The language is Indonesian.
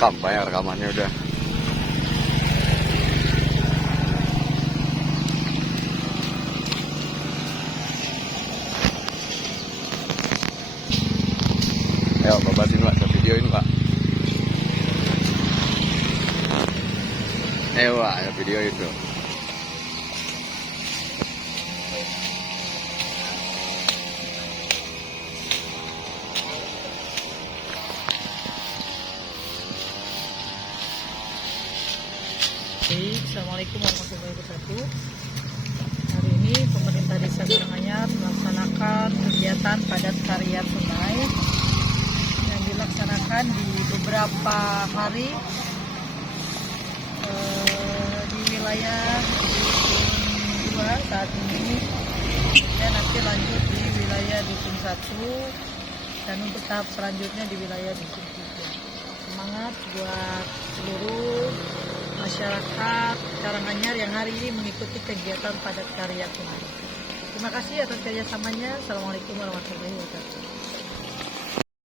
rekam, banyak rekamannya udah. Ayo Bapak sini Pak, saya videoin Pak. Ayo Pak, ya video itu. Assalamualaikum warahmatullahi wabarakatuh. Hari ini pemerintah Desa Karanganyar melaksanakan kegiatan padat karya sungai yang dilaksanakan di beberapa hari di wilayah Dusun 2 saat ini, dan nanti lanjut di wilayah Dusun 1 dan untuk tahap selanjutnya di wilayah Dusun 3. Semangat buat seluruh masyarakat Karanganyar yang hari ini mengikuti kegiatan padat karya sungai. Terima kasih atas kerjasamanya. Assalamualaikum warahmatullahi wabarakatuh.